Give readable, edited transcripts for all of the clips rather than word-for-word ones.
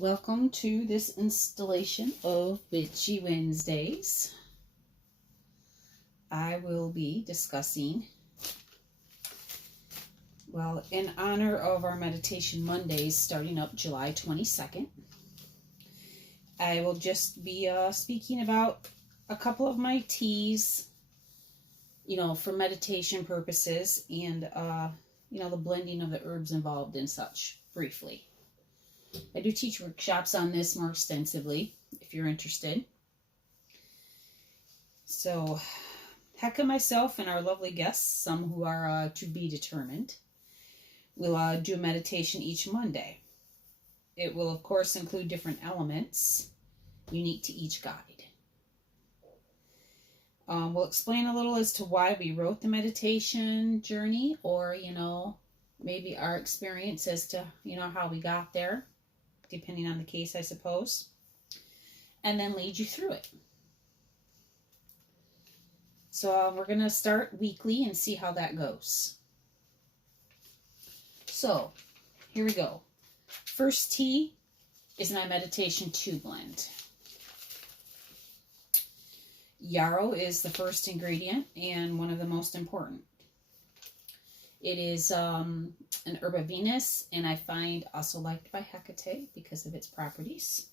Welcome to this installation of Witchy Wednesdays. I will be discussing, well, in honor of our Meditation Mondays starting up July 22nd, I will just be speaking about a couple of my teas, for meditation purposes and, the blending of the herbs involved and such, briefly. I do teach workshops on this more extensively, if you're interested. So, Hecka, myself, and our lovely guests, some who are to be determined, will do a meditation each Monday. It will, of course, include different elements unique to each guide. We'll explain a little as to why we wrote the meditation journey, or, maybe our experience as to, how we got there, depending on the case, I suppose, and then lead you through it. So we're going to start weekly and see how that goes. So here we go. First tea is my meditation 2 blend. Yarrow is the first ingredient and one of the most important. It is an herb of Venus, and I find also liked by Hecate because of its properties.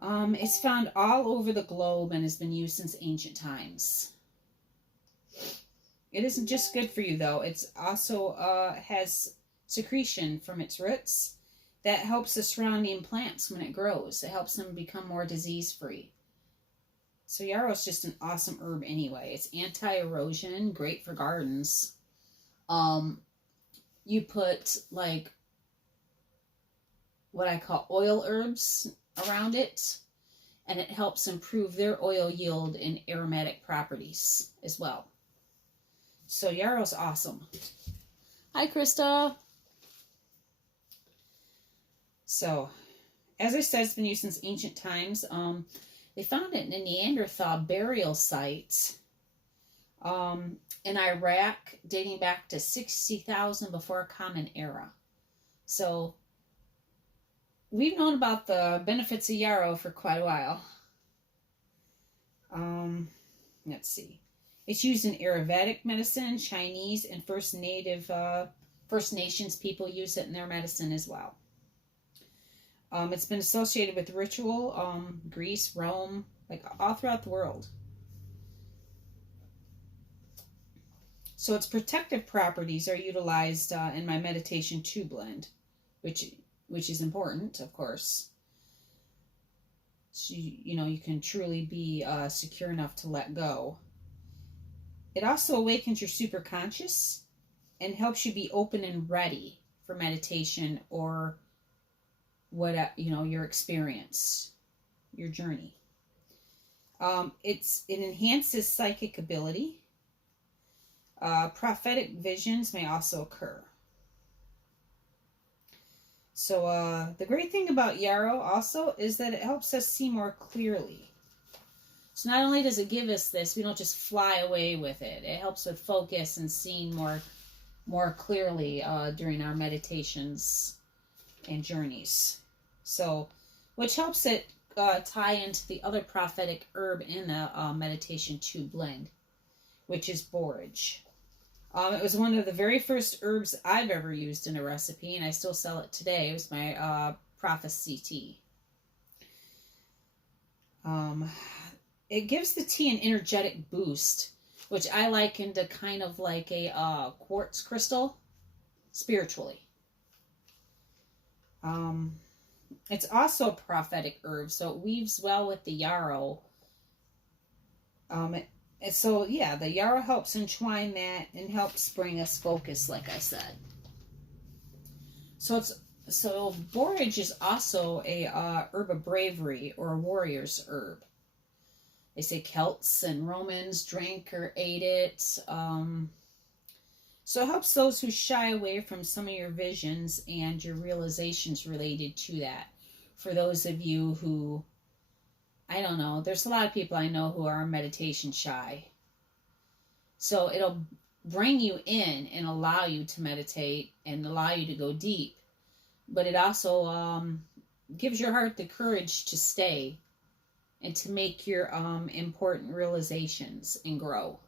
It's found all over the globe and has been used since ancient times. It isn't just good for you, though. It's also has secretion from its roots that helps the surrounding plants when it grows. It helps them become more disease-free. So yarrow is just an awesome herb anyway. It's anti-erosion, great for gardens. You put like what I call oil herbs around it, and it helps improve their oil yield and aromatic properties as well. So yarrow's awesome. Hi, Krista. So, as I said, it's been used since ancient times. They found it in a Neanderthal burial site in Iraq, dating back to 60,000 before Common Era. So we've known about the benefits of yarrow for quite a while. Let's see. It's used in Ayurvedic medicine, Chinese, and First Nations people use it in their medicine as well. It's been associated with ritual, Greece, Rome, like all throughout the world. So its protective properties are utilized in my Meditation 2 blend, which is important, of course. So, you can truly be secure enough to let go. It also awakens your superconscious and helps you be open and ready for meditation or what, your experience, your journey. It enhances psychic ability. Prophetic visions may also occur. So the great thing about yarrow also is that it helps us see more clearly. So not only does it give us this, we don't just fly away with it. It helps with focus and seeing more clearly during our meditations and journeys. So, which helps it tie into the other prophetic herb in the Meditation 2 blend, which is borage. It was one of the very first herbs I've ever used in a recipe, and I still sell it today. It was my prophecy tea. It gives the tea an energetic boost, which I liken to kind of like a quartz crystal, spiritually. It's also a prophetic herb, so it weaves well with the yarrow. So, yeah, the yarrow helps entwine that and helps bring us focus, like I said. So borage is also a herb of bravery or a warrior's herb. They say Celts and Romans drank or ate it. So it helps those who shy away from some of your visions and your realizations related to that. For those of you who, I don't know, there's a lot of people I know who are meditation shy. So it'll bring you in and allow you to meditate and allow you to go deep. But it also gives your heart the courage to stay and to make your important realizations and grow.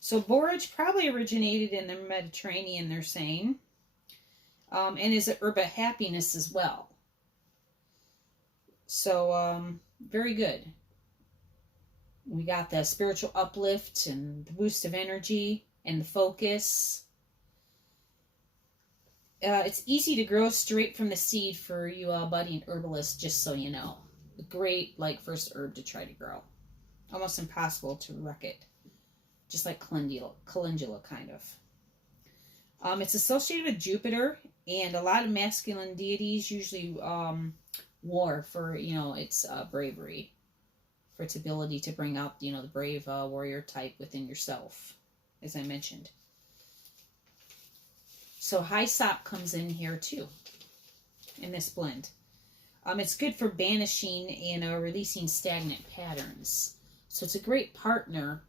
So borage probably originated in the Mediterranean, they're saying, and is a herb of happiness as well. So very good. We got the spiritual uplift and the boost of energy and the focus. It's easy to grow straight from the seed for you budding herbalists, just so you know. A great first herb to try to grow. Almost impossible to wreck it. Just like calendula kind of. It's associated with Jupiter, and a lot of masculine deities usually war for, its bravery, for its ability to bring out, the brave warrior type within yourself, as I mentioned. So hyssop comes in here too, in this blend. It's good for banishing and releasing stagnant patterns. So it's a great partner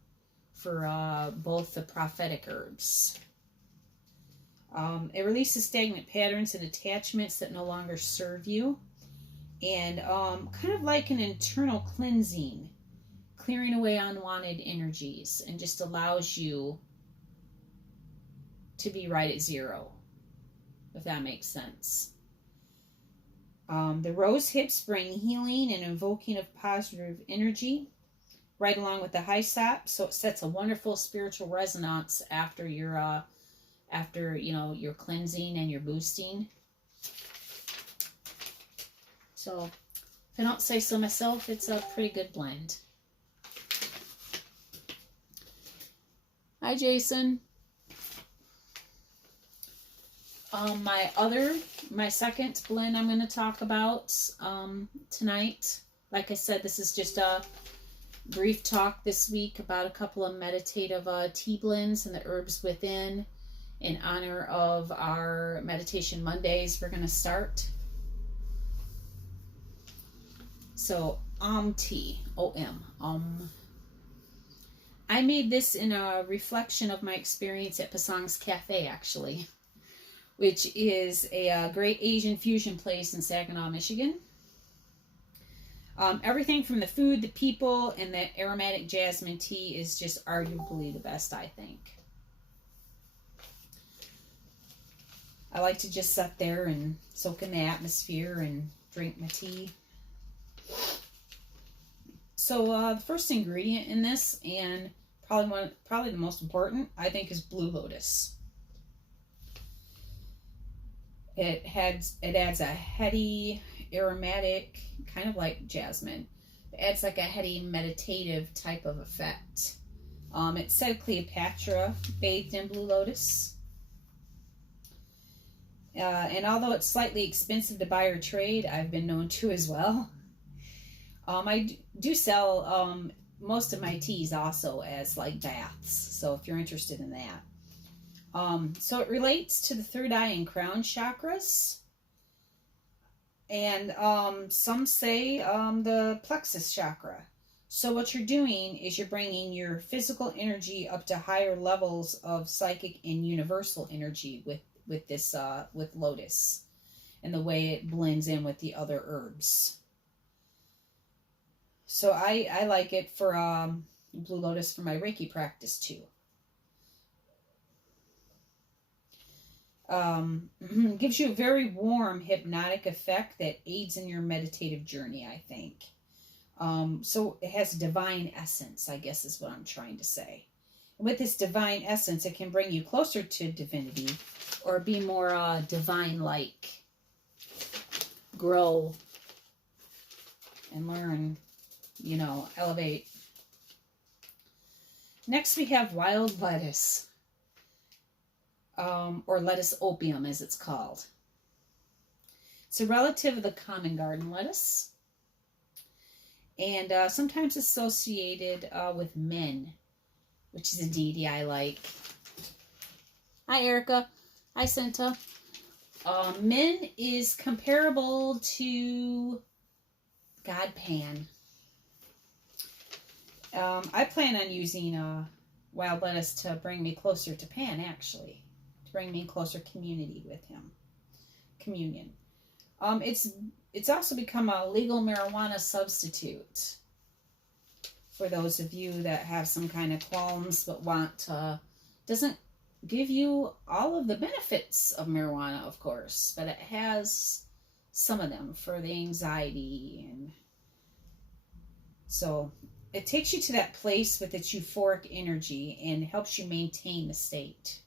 for both the prophetic herbs. It releases stagnant patterns and attachments that no longer serve you. And kind of like an internal cleansing, clearing away unwanted energies, and just allows you to be right at zero, if that makes sense. The rose hips bring healing and invoking of positive energy, right along with the hyssop, so it sets a wonderful spiritual resonance after your your cleansing and your boosting. So, if I don't say so myself, it's a pretty good blend. Hi, Jason. My second blend I'm going to talk about tonight. Like I said, this is just a brief talk this week about a couple of meditative tea blends and the herbs within, in honor of our Meditation Mondays we're going to start. So, tea, O-M, I made this in a reflection of my experience at Pasang's Cafe, actually, which is a great Asian fusion place in Saginaw, Michigan. Everything from the food, the people, and the aromatic jasmine tea is just arguably the best, I think. I like to just sit there and soak in the atmosphere and drink my tea. So the first ingredient in this, and probably the most important, I think, is blue lotus. It adds a heady, aromatic, kind of like jasmine. It adds like a heady, meditative type of effect. It said Cleopatra bathed in blue lotus. And although it's slightly expensive to buy or trade, I've been known to as well. I do sell most of my teas also as like baths, so if you're interested in that. So it relates to the third eye and crown chakras. And some say the plexus chakra. So what you're doing is you're bringing your physical energy up to higher levels of psychic and universal energy with this with lotus, and the way it blends in with the other herbs. So I like it for blue lotus for my Reiki practice too. Gives you a very warm hypnotic effect that aids in your meditative journey, I think. So it has divine essence, I guess is what I'm trying to say. And with this divine essence, it can bring you closer to divinity, or be more divine-like. Grow and learn, elevate. Next we have wild lettuce. Or lettuce opium, as it's called. It's a relative of the common garden lettuce, and sometimes associated with men, which is a deity I like. Hi, Erica. Hi, Senta. Men is comparable to God Pan. I plan on using wild lettuce to bring me closer to Pan, actually. To bring me in closer community with him. Communion. It's also become a legal marijuana substitute for those of you that have some kind of qualms but want to. Doesn't give you all of the benefits of marijuana, of course, but it has some of them for the anxiety, and so it takes you to that place with its euphoric energy and helps you maintain the state.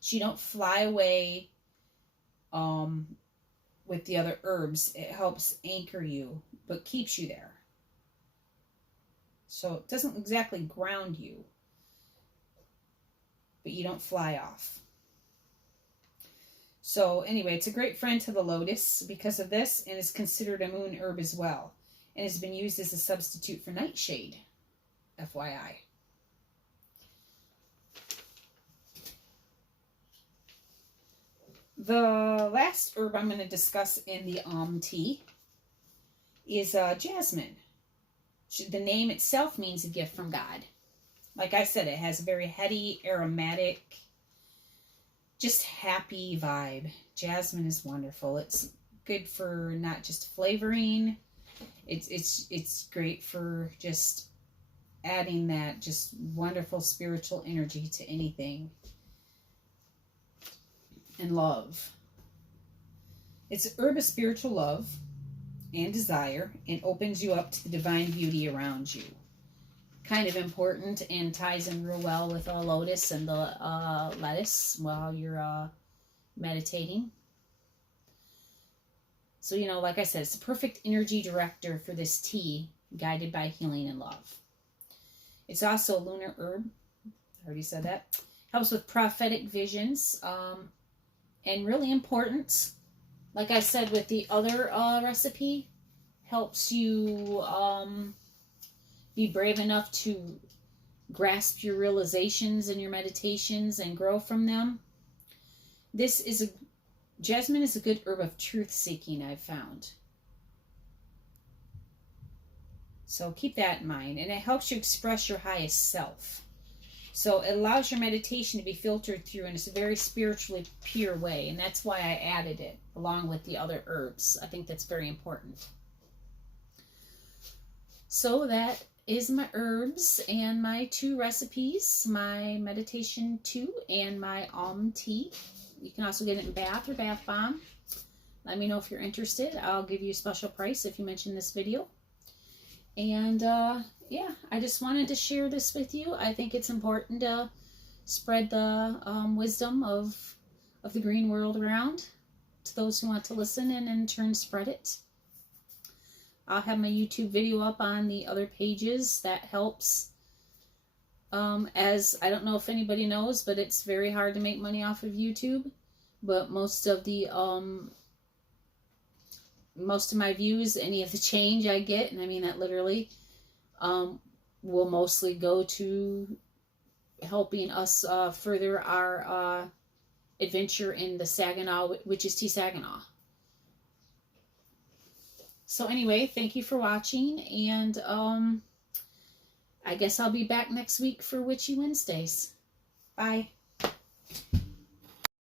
So you don't fly away with the other herbs. It helps anchor you, but keeps you there. So it doesn't exactly ground you, but you don't fly off. So anyway, it's a great friend to the lotus because of this, and is considered a moon herb as well, and has been used as a substitute for nightshade, FYI. The last herb I'm going to discuss in the tea is jasmine. The name itself means a gift from God. Like I said, it has a very heady, aromatic, just happy vibe. Jasmine is wonderful. It's good for not just flavoring. It's great for just adding that just wonderful spiritual energy to anything. And love. It's a herb of spiritual love and desire, and opens you up to the divine beauty around you. Kind of important, and ties in real well with lotus and the lettuce while you're meditating. So, you know, like I said, it's the perfect energy director for this tea, guided by healing and love. It's also a lunar herb. I already said that. Helps with prophetic visions. And really important, like I said with the other recipe, helps you be brave enough to grasp your realizations and your meditations and grow from them. Jasmine is a good herb of truth seeking, I've found. So keep that in mind. And it helps you express your highest self. So it allows your meditation to be filtered through in a very spiritually pure way. And that's why I added it along with the other herbs. I think that's very important. So that is my herbs and my 2 recipes, my meditation 2 and my tea. You can also get it in bath or bath bomb. Let me know if you're interested. I'll give you a special price if you mention this video. And yeah, I just wanted to share this with you. I think it's important to spread the wisdom of the green world around to those who want to listen, and in turn spread it. I'll have my YouTube video up on the other pages. That helps. As I don't know if anybody knows, but it's very hard to make money off of YouTube. But most of my views, any of the change I get, and I mean that literally, will mostly go to helping us further our adventure in the Saginaw, Witches Tea Saginaw. So anyway, thank you for watching, and I guess I'll be back next week for Witchy Wednesdays. Bye.